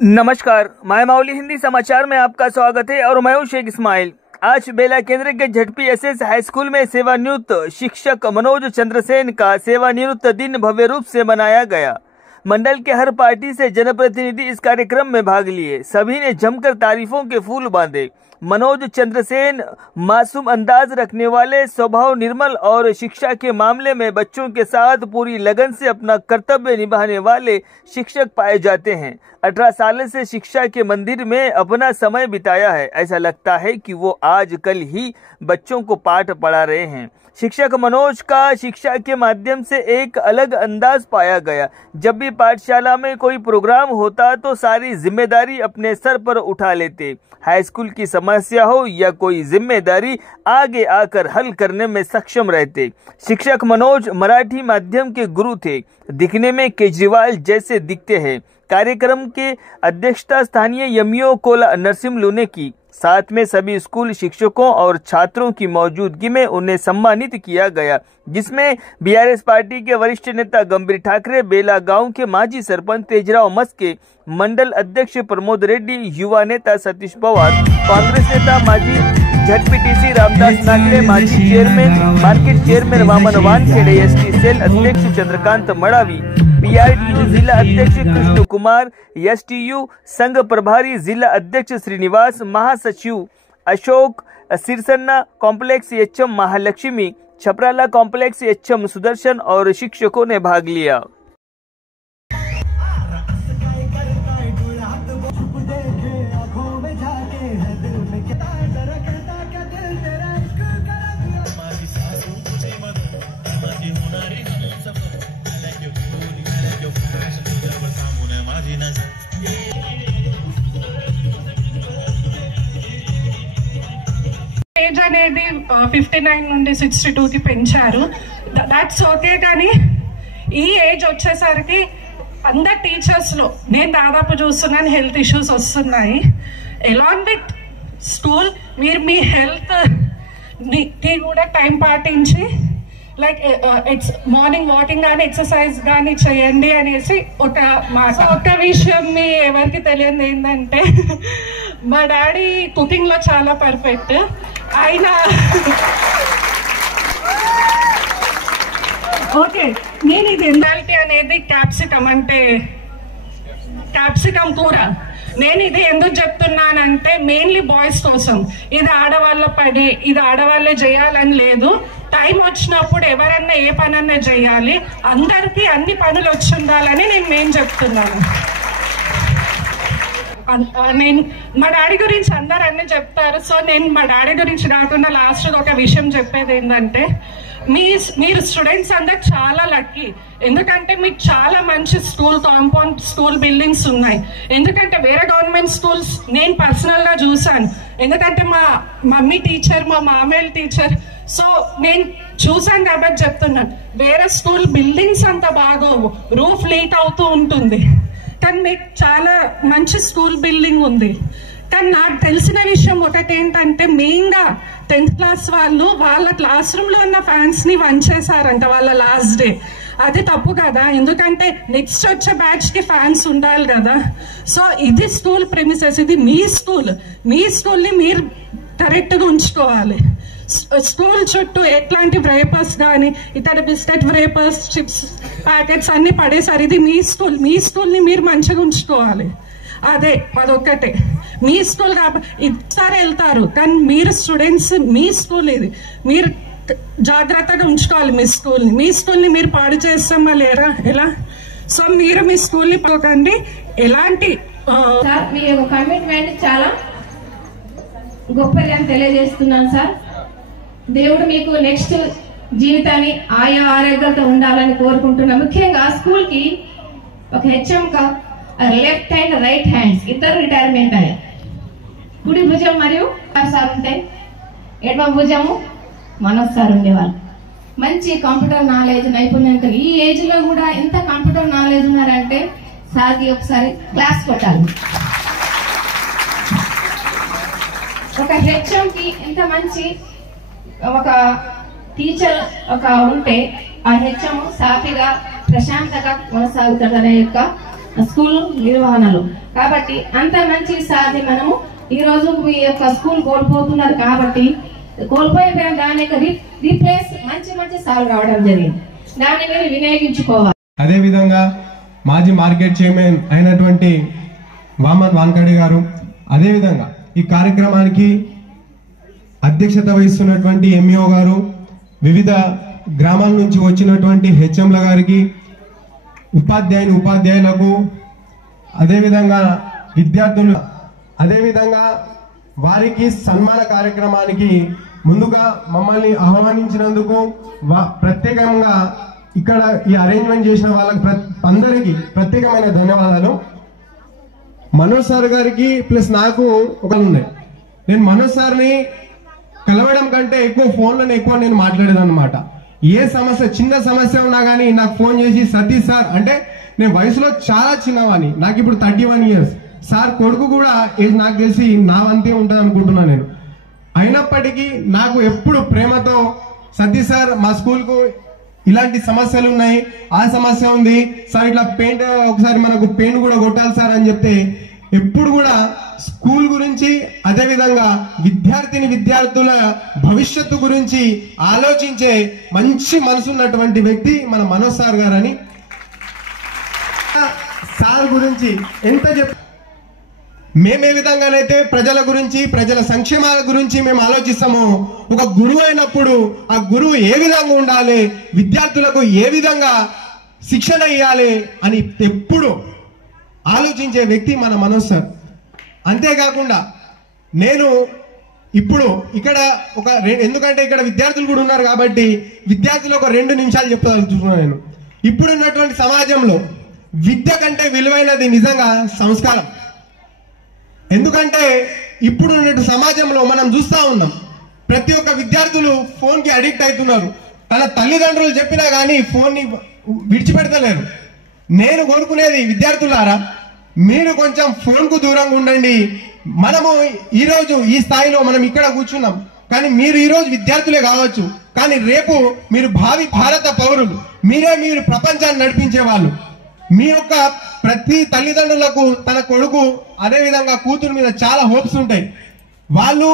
नमस्कार, माय माउली हिंदी समाचार में आपका स्वागत है और मैं हूं शेख इस्माइल। आज बेला केंद्र के झटपीएसएस हाई स्कूल में सेवानिवृत्त शिक्षक मनोज चंद्रसेन का सेवानिवृत्त दिन भव्य रूप से मनाया गया। मंडल के हर पार्टी से जनप्रतिनिधि इस कार्यक्रम में भाग लिए। सभी ने जमकर तारीफों के फूल बांधे। मनोज चंद्रसेन मासूम अंदाज रखने वाले, स्वभाव निर्मल और शिक्षा के मामले में बच्चों के साथ पूरी लगन से अपना कर्तव्य निभाने वाले शिक्षक पाए जाते हैं। 18 साल से शिक्षा के मंदिर में अपना समय बिताया है। ऐसा लगता है कि वो आज कल ही बच्चों को पाठ पढ़ा रहे हैं। शिक्षक मनोज का शिक्षा के माध्यम से एक अलग अंदाज पाया गया। जब भी पाठशाला में कोई प्रोग्राम होता तो सारी जिम्मेदारी अपने सर पर उठा लेते। हाई स्कूल की समस्या हो या कोई जिम्मेदारी, आगे आकर हल करने में सक्षम रहते। शिक्षक मनोज मराठी माध्यम के गुरु थे। दिखने में केजरीवाल जैसे दिखते हैं। कार्यक्रम के अध्यक्षता स्थानीय यमियो कोला नरसिम्लू ने की। साथ में सभी स्कूल शिक्षकों और छात्रों की मौजूदगी में उन्हें सम्मानित किया गया, जिसमें बीआरएस पार्टी के वरिष्ठ नेता गंभीर ठाकरे, बेला गांव के माजी सरपंच तेजराव मस्के, मंडल अध्यक्ष प्रमोद रेड्डी, युवा नेता सतीश पवार, कांग्रेस नेता माजी झटपीटीसी रामदास नागले, माजी chairman market chairman Waman Wankhede, ST cell अध्यक्ष चंद्रकांत मड़ावी, पीआरटीयू जिला अध्यक्ष कृष्ण कुमार, एसटीयू संघ प्रभारी जिला अध्यक्ष श्रीनिवास, महासचिव Ashok, Sirasanna complex HM Mahalakshmi, Chaprala complex HM Sudarshan और शिक्षकों ने भाग लिया। ఏజ్ అనేది 59 నుండి 62కి పెంచారు. That's okay. కానీ ఈ ఏజ్ వచ్చేసరికి అందరు టీచర్స్లో నేను దాదాపు చూస్తున్నాను హెల్త్ ఇష్యూస్ వస్తున్నాయి. అలాంగ్ విత్ స్కూల్ మీరు మీ హెల్త్కి కూడా టైం పాటించి లైక్ మార్నింగ్ వాకింగ్ కానీ ఎక్సర్సైజ్ కానీ చేయండి అనేసి ఒక మాట. ఒక విషయం మీ ఎవరికి తెలియదు ఏంటంటే మా డాడీ కుకింగ్లో చాలా పర్ఫెక్ట్. ఆయన ఓకే నేను ఇది ఎందాలిటీ అనేది క్యాప్సికమ్ అంటే క్యాప్సికమ్ కూర. నేను ఇది ఎందుకు చెప్తున్నానంటే మెయిన్లీ బాయ్స్ కోసం. ఇది ఆడవాళ్ళ పని, ఇది ఆడవాళ్ళే చేయాలని లేదు. టైం వచ్చినప్పుడు ఎవరన్నా ఏ పనన్నా చేయాలి. అందరికీ అన్ని పనులు వచ్చి ఉండాలని నేను చెప్తున్నాను. నేను మా డాడీ గురించి అందరు అన్నీ చెప్తారు. సో నేను మా డాడీ గురించి కాకుండా లాస్ట్ ఒక విషయం చెప్పేది ఏంటంటే మీరు స్టూడెంట్స్ అందరు చాలా లక్కీ. ఎందుకంటే మీకు చాలా మంచి స్కూల్ కాంపౌండ్ స్కూల్ బిల్డింగ్స్ ఉన్నాయి. ఎందుకంటే వేరే గవర్నమెంట్ స్కూల్స్ నేను పర్సనల్గా చూసాను. ఎందుకంటే మా మమ్మీ టీచర్, మా మామయ్య టీచర్. సో నేను చూసాను కాబట్టి చెప్తున్నాను. వేరే స్కూల్ బిల్డింగ్స్ అంత బాగోవు, రూఫ్ లీక్ అవుతూ ఉంటుంది. కానీ మీకు చాలా మంచి స్కూల్ బిల్డింగ్ ఉంది. కానీ నాకు తెలిసిన విషయం ఒకటి ఏంటంటే మెయిన్గా 10th క్లాస్ వాళ్ళు వాళ్ళ క్లాస్ రూమ్లో ఉన్న ఫ్యాన్స్ని వంచేశారంట వాళ్ళ లాస్ట్ డే. అది తప్పు కదా, ఎందుకంటే నెక్స్ట్ వచ్చే బ్యాచ్కి ఫ్యాన్స్ ఉండాలి కదా. సో ఇది స్కూల్ ప్రెమిసెస్, ఇది మీ స్కూల్. మీ స్కూల్ని మీరు కరెక్ట్గా ఉంచుకోవాలి. స్కూల్ చుట్టూ ఎట్లాంటి వ్రేపర్స్ కానీ ఇతర బిస్కెట్ వ్రేపర్స్, చిప్స్ ప్యాకెట్స్ అన్ని పడేసారు. ఇది మీ స్కూల్. మీ స్కూల్ని మీరు మంచిగా ఉంచుకోవాలి. అదొక్కటే మీ స్కూల్. కాబట్టి ఇద్దరు వెళ్తారు కానీ మీరు స్టూడెంట్స్, మీ స్కూల్ ఇది, మీరు జాగ్రత్తగా ఉంచుకోవాలి మీ స్కూల్ని. మీ స్కూల్ని మీరు పాడు చేస్తామా లేరా ఎలా? సో మీరు మీ స్కూల్ని పోకండి. ఎలాంటి మీ కమిట్మెంట్ చాలా గొప్పది అని తెలియజేస్తున్నాను సార్. దేవుడు మీకు నెక్స్ట్ జీవితాన్ని ఆయా ఆరోగ్యాలతో ఉండాలని కోరుకుంటున్నాను. ముఖ్యంగా స్కూల్కి ఒక HM left hand, right hands ఇద్దరు రిటైర్మెంట్ అయ్యారు. కుడి భుజం మరియు సార్ ఉంటే ఎడమ భుజము మనోజ్ సార్ ఉండేవాళ్ళు. మంచి కంప్యూటర్ నాలెడ్జ్, నైపుణ్యం. ఈ ఏజ్లో కూడా ఎంత కంప్యూటర్ నాలెడ్జ్ ఉన్నారంటే సార్కి ఒకసారి క్లాస్ కొట్టాలి. ఒక హెచ్ఎంకి ఎంత మంచి ఒక టీచర్ ఉంటే ఆ హెచ్ఎం సాఫీగా ప్రశాంతంగా కొనసాగుతాడనే యొక్క స్కూల్ నిర్వహణలో. కాబట్టి అంత మంచి సార్ని మనము ఈ రోజు మీ యొక్క స్కూల్ కోల్పోతున్నారు కాబట్టి కోల్పోయిన దాని యొక్క రీప్లేస్ మంచి సార్ రావడం జరిగింది. దాన్ని మీరు వినియోగించుకోవాలి. అదే విధంగా మాజీ మార్కెట్ చైర్మన్ అయినటువంటి వామన్ వాన్కడి గారు, అదేవిధంగా ఈ కార్యక్రమానికి అధ్యక్షత వహిస్తున్నటువంటి ఎంఈఓ గారు, వివిధ గ్రామాల నుంచి వచ్చినటువంటి హెచ్ఎంల గారికి, ఉపాధ్యాయులకు, అదేవిధంగా విద్యార్థులు, అదేవిధంగా వారికి సన్మాన కార్యక్రమానికి ముందుగా మమ్మల్ని ఆహ్వానించినందుకు ప్రత్యేకంగా ఇక్కడ ఈ అరేంజ్మెంట్ చేసిన వాళ్ళకి అందరికీ ప్రత్యేకమైన ధన్యవాదాలు. మనోజ్ సార్ గారికి ప్లస్ నాకు ఒక ఉన్నాయి. నేను మనోజ్ సార్ని కలవడం కంటే ఎక్కువ ఫోన్లోనే ఎక్కువ నేను మాట్లాడేది అనమాట. ఏ సమస్య, చిన్న సమస్య ఉన్నా కానీ నాకు ఫోన్ చేసి సతీష్ సార్ అంటే, నేను వయసులో చాలా చిన్నవాణి, నాకు ఇప్పుడు 31 years. సార్ కొడుకు కూడా ఏజ్ నాకు తెలిసి నా వంతే ఉంటుంది అనుకుంటున్నాను నేను. అయినప్పటికీ నాకు ఎప్పుడు ప్రేమతో సతీష్ సార్ మా స్కూల్కు ఇలాంటి సమస్యలు ఉన్నాయి, ఆ సమస్య ఉంది సార్, ఇట్లా పెయింట్ ఒకసారి మనకు పెయింట్ కూడా కొట్టాలి సార్ అని చెప్తే ఎప్పుడు కూడా స్కూల్ గురించి, అదేవిధంగా విద్యార్థుల భవిష్యత్తు గురించి ఆలోచించే మంచి మనసు ఉన్నటువంటి వ్యక్తి మన మనోజ్ సార్ గారని. సార్ గురించి ఎంత మేమే విధంగానైతే ప్రజల గురించి, ప్రజల సంక్షేమాల గురించి మేము ఆలోచిస్తామో, ఒక గురువు అయినప్పుడు ఆ గురువు ఏ విధంగా ఉండాలి, విద్యార్థులకు ఏ విధంగా శిక్షణ ఇవ్వాలి అని ఎప్పుడు ఆలోచించే వ్యక్తి మన మనోజ్ సార్. అంతేకాకుండా నేను ఇప్పుడు ఇక్కడ ఎందుకంటే ఇక్కడ విద్యార్థులు కూడా ఉన్నారు కాబట్టి విద్యార్థులు ఒక 2 నిమిషాలు చెప్పదలుచుకున్నాను నేను. ఇప్పుడున్నటువంటి సమాజంలో విద్య కంటే విలువైనది నిజంగా సంస్కారం. ఎందుకంటే ఇప్పుడున్న సమాజంలో మనం చూస్తా ఉన్నాం, ప్రతి ఒక్క విద్యార్థులు ఫోన్కి అడిక్ట్ అవుతున్నారు. తన తల్లిదండ్రులు చెప్పినా కానీ ఫోన్ని విడిచిపెడతలేరు. నేను కోరుకునేది విద్యార్థులారా, మీరు కొంచెం ఫోన్కు దూరంగా ఉండండి. మనము ఈరోజు ఈ స్థాయిలో మనం ఇక్కడ కూర్చున్నాం, కానీ మీరు ఈరోజు విద్యార్థులే కావచ్చు, కానీ రేపు మీరు భావి భారత పౌరులు, మీరు ప్రపంచాన్ని నడిపించే వాళ్ళు. మీ యొక్క ప్రతి తల్లిదండ్రులకు తన కొడుకు, అదేవిధంగా కూతురు మీద చాలా హోప్స్ ఉంటాయి. వాళ్ళు